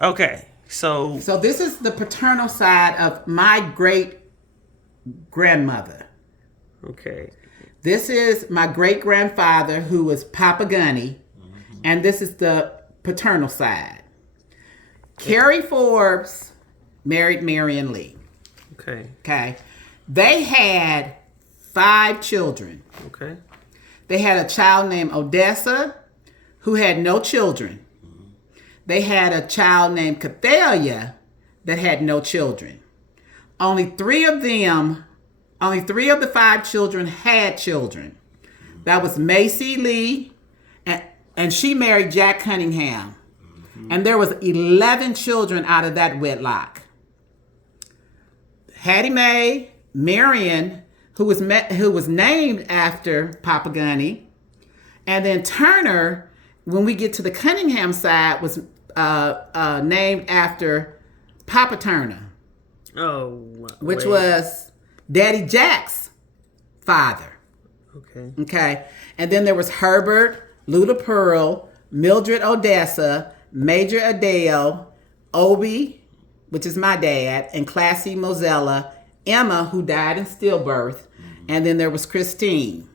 Okay. So So this is the paternal side of my great grandmother. okay. This is my great grandfather, who was Papa Gunny, and this is the paternal side. Carrie Forbes married Marion Lee. Okay. Okay. They had 5 children. Okay. They had a child named Odessa who had no children. They had a child named Cathalia that had no children. Only three of the 5 children had children. That was Macy Lee, and she married Jack Cunningham. And there was 11 children out of that wedlock. Hattie Mae, Marion, who was named after Papa Gunny, and then Turner, when we get to the Cunningham side, was named after Papa Turner, which was Daddy Jack's father. Okay. Okay, and then there was Herbert, Luda Pearl, Mildred Odessa, Major Adele, Obi, which is my dad, and Classy Mozella, Emma, who died in stillbirth, and then there was Christine.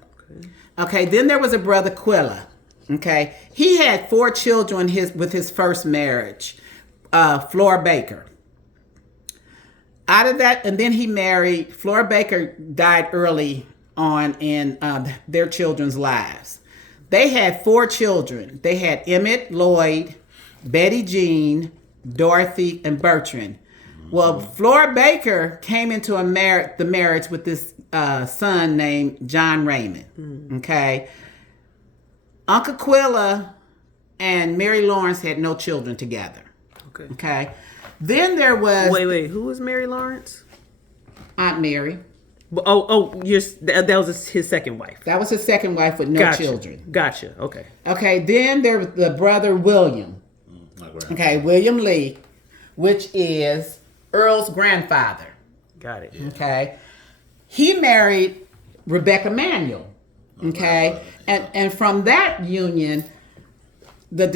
Okay, then there was a brother Quilla. Okay, he had 4 children with his first marriage, Flora Baker. Out of that, and then he married, Flora Baker died early on in their children's lives. They had 4 children. They had Emmett Lloyd, Betty Jean, Dorothy, and Bertrand. Well, Flora Baker came into the marriage with this son named John Raymond. Okay. Uncle Quilla and Mary Lawrence had no children together. Okay. Then there was... Wait. Who was Mary Lawrence? Aunt Mary. That was his second wife. That was his second wife with no children. Gotcha. Okay. Okay, then there was the brother William. Okay, William Lee, which is Earl's grandfather. Got it. Okay. He married Rebecca Manuel. Okay. And from that union, the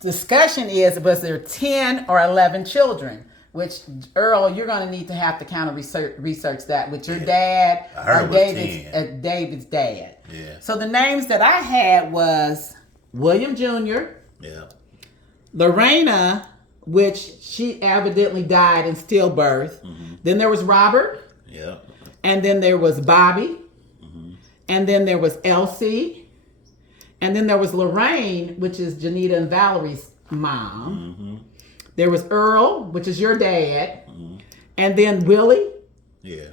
discussion is, was there 10 or 11 children? Which, Earl, you're going to need to have to kind of research that with your dad or David's dad. Yeah. So the names that I had was William Jr., Lorena, which she evidently died in stillbirth. Then there was Robert. And then there was Bobby. And then there was Elsie. And then there was Lorraine, which is Janita and Valerie's mom. There was Earl, which is your dad. And then Willie.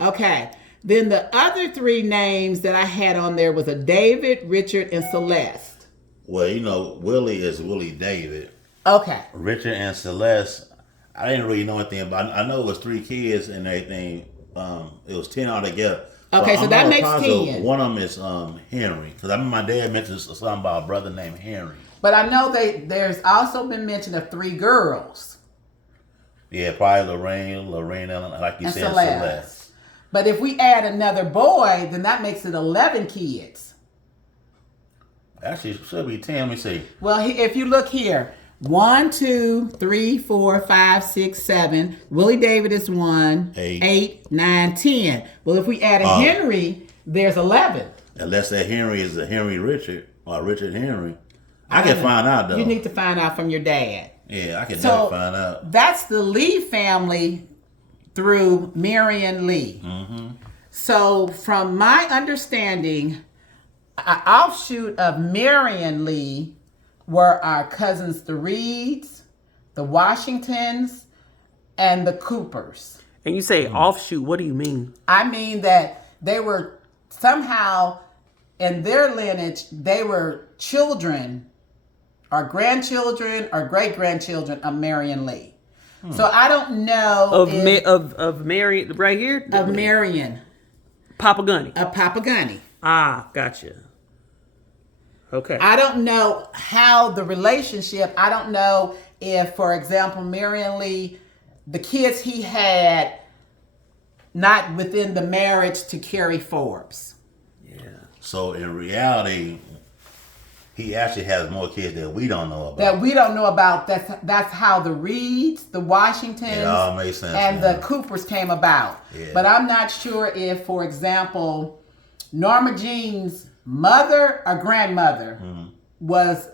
Okay. Then the other 3 names that I had on there was a David, Richard, and Celeste. Well, Willie is Willie David. Okay. Richard and Celeste, I didn't really know anything about. I know it was 3 kids and everything. It was 10 altogether. Okay, so that makes 10. One of them is Henry, because I remember my dad mentioned something about a brother named Henry. But I know there's also been mention of 3 girls. Yeah, probably Lorena, like you said, Celeste. But if we add another boy, then that makes it 11 kids. Actually, it should be 10. Let me see. Well, if you look here, 1, 2, 3, 4, 5, 6, 7. Willie David is 1. 8, 9, 10. Well, if we add a Henry, there's 11. Unless that Henry is a Henry Richard or Richard Henry. I can find out, though. You need to find out from your dad. Yeah, I can definitely find out. That's the Lee family through Marion Lee. So from my understanding, an offshoot of Marion Lee were our cousins, the Reids, the Washingtons, and the Coopers. And you say offshoot, what do you mean? I mean that they were somehow, in their lineage, they were children or grandchildren or great-grandchildren of Marion Lee. So I don't know of Mary right here? Of Marion. Papa Gunny. Of Papa Gunny. Ah, gotcha. Okay. I don't know how the relationship, I don't know if, for example, Marion Lee, the kids he had, not within the marriage to Carrie Forbes. Yeah. So in reality, he actually has more kids that we don't know about. That we don't know about. That's how the Reids, the Washingtons, It all makes sense. and now. the Coopers came about. Yeah. But I'm not sure if, for example, Norma Jean's mother or grandmother was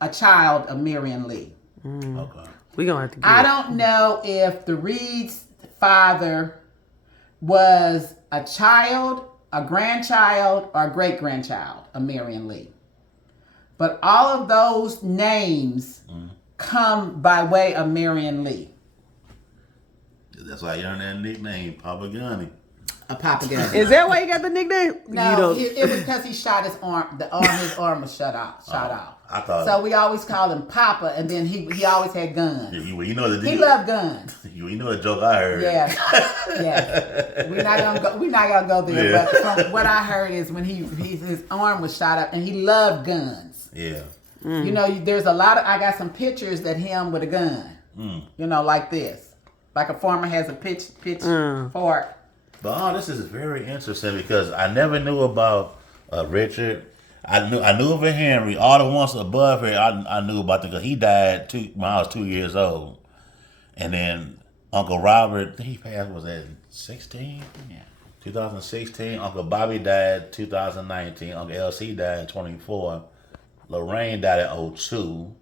a child of Marion Lee. Okay. We gonna have to. Get I don't know if the Reid's father was a child, a grandchild, or a great grandchild of Marion Lee. But all of those names come by way of Marion Lee. That's why you earned that nickname, Papa Gunny. A Papa Gun. Is that why you got the nickname? No, it was because he shot his arm. His arm was shot off. I thought. So we always called him Papa, and then he always had guns. You know the He loved guns. You know the joke I heard. Yeah. We're not gonna go there. Yeah. But from what I heard is when his arm was shot up, and he loved guns. Yeah. You know, there's a lot of. I got some pictures that him with a gun. You know, like this, like a farmer has a pitch fork. But this is very interesting because I never knew about Richard. I knew of Henry. All the ones above here, I knew about because he died when I was 2 years old, and then Uncle Robert, he passed was at 16. Yeah. 2016. Uncle Bobby died 2019. Uncle LC died in 24. Lorraine died in 02.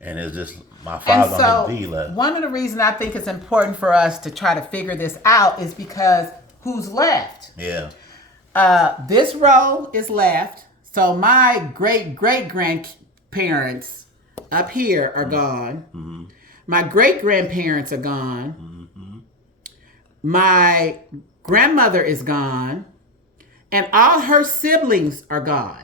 And it's just my father on the D left. One of the reasons I think it's important for us to try to figure this out is because who's left? Yeah. This row is left. So my great-great-grandparents up here are gone. Mm-hmm. My great-grandparents are gone. Mm-hmm. My grandmother is gone. And all her siblings are gone.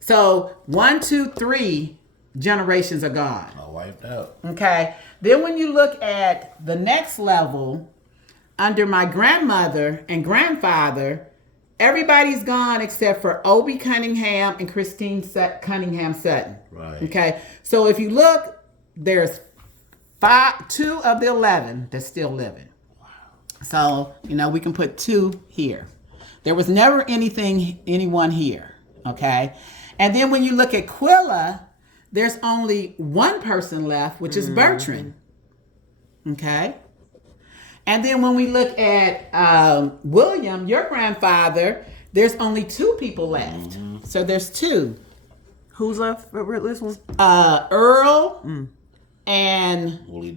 So 1, 2, 3 generations are gone. All wiped out. Okay. Then when you look at the next level, under my grandmother and grandfather, everybody's gone except for Obie Cunningham and Christine Cunningham Sutton. Right. Okay. So if you look, there's 2 of the 11 that's still living. Wow. So, we can put 2 here. There was never anyone here. Okay. And then when you look at Quilla, there's only one person left, which is Bertrand. Okay? And then when we look at William, your grandfather, there's only 2 people left. Mm-hmm. So there's 2. Who's left for this one? Earl and Willie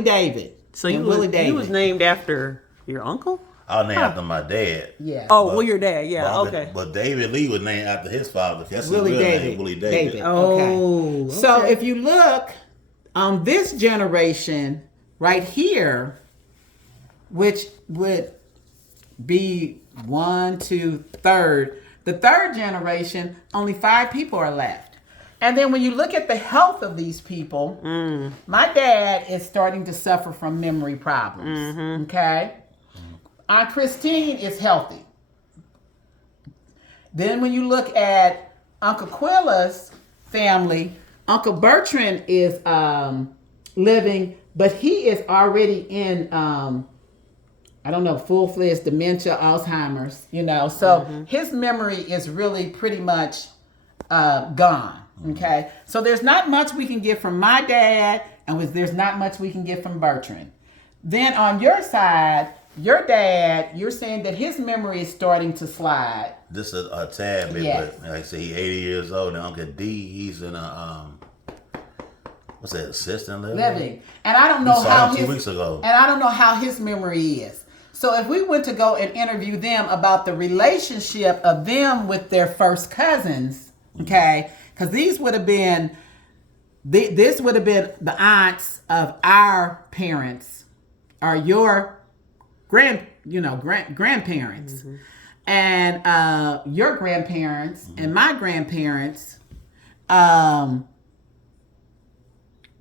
David. So he was named after your uncle? I was named after my dad. Yeah. Your dad. Yeah. Okay. But David Lee was named after his father. That's Willie his real David. name, Willie David. Okay. So if you look on this generation right here, which would be 1, 2, 3rd, the 3rd generation, only 5 people are left. And then when you look at the health of these people, my dad is starting to suffer from memory problems. Mm-hmm. Okay. Aunt Christine is healthy. Then when you look at Uncle Quilla's family, Uncle Bertrand is living, but he is already in, full-fledged dementia, Alzheimer's, So his memory is really pretty much gone, okay? So there's not much we can get from my dad, and there's not much we can get from Bertrand. Then on your side, your dad, you're saying that his memory is starting to slide. Just a tad bit, yes. But like I say, he's 80 years old. And Uncle D, he's in a what's that, assistant living? And I don't know how 2 weeks ago. And I don't know how his memory is. So if we went to go and interview them about the relationship of them with their first cousins, okay, because these would have been, this would have been the aunts of our parents, or your grandparents, and your grandparents and my grandparents.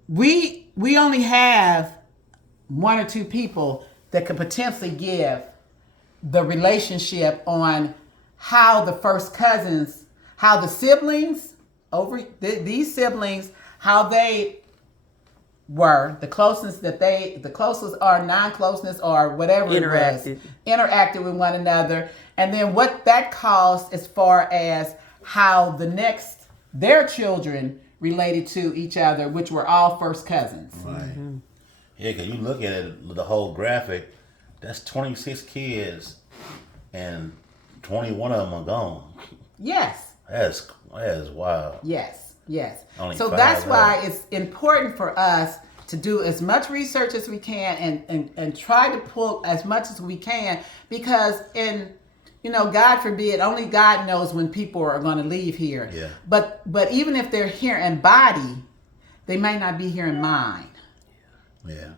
We only have 1 or 2 people that could potentially give the relationship on how the first cousins, how the siblings these siblings, how they were, the closest or non-closeness or whatever interacted with one another, and then what that caused as far as how their children related to each other, which were all first cousins. Right. Yeah, because you look at it, the whole graphic, that's 26 kids, and 21 of them are gone. Yes. That's wild. Yes. Only So 5 that's why left. it's important for us to do as much research as we can and try to pull as much as we can, because God forbid, only God knows when people are going to leave here. Yeah. But even if they're here in body, they might not be here in mind. Yeah.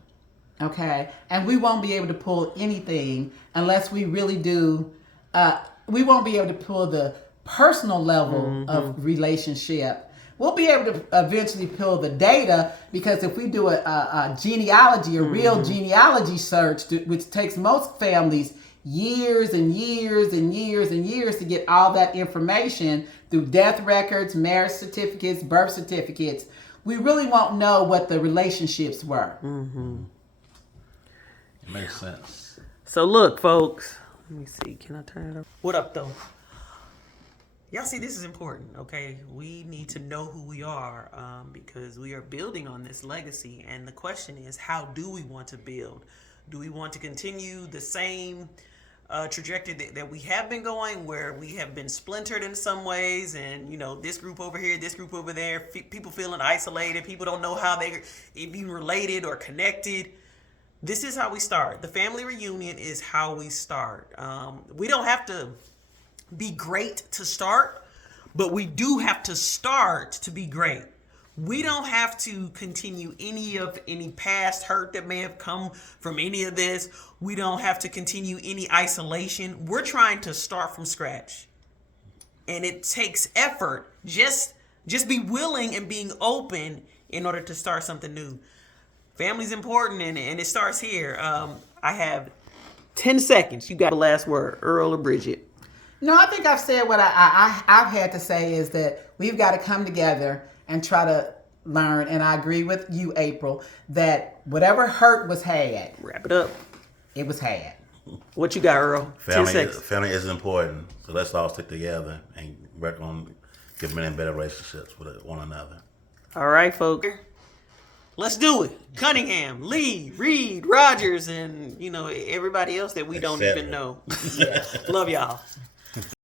Okay, and we won't be able to pull anything unless we really do. We won't be able to pull the personal level of relationship. We'll be able to eventually pull the data, because if we do a genealogy, a real genealogy search, which takes most families years and years and years and years to get all that information through death records, marriage certificates, birth certificates, we really won't know what the relationships were. It makes sense. So look, folks. Let me see. Can I turn it up? What up, though? Y'all see, this is important, okay? We need to know who we are, because we are building on this legacy. And the question is, how do we want to build? Do we want to continue the same trajectory that we have been going, where we have been splintered in some ways, and this group over here, this group over there, people feeling isolated, people don't know how they're even related or connected? This is how we start. The family reunion is how we start. We don't have to be great to start, but we do have to start to be great. We don't have to continue any past hurt that may have come from any of this. We don't have to continue any isolation. We're trying to start from scratch. And it takes effort. Just be willing and being open in order to start something new. Family's important, and it starts here. I have 10 seconds. You got the last word, Earl or Brigiett. No, I think I've said what I've had to say, is that we've got to come together and try to learn. And I agree with you, April, that whatever hurt was had. Wrap it up. It was had. What you got, Earl? 10 seconds. Family is important, so let's all stick together and work on getting in better relationships with one another. All right, folks. Let's do it. Cunningham, Lee, Reid, Rogers, and everybody else that we don't even know. Love y'all.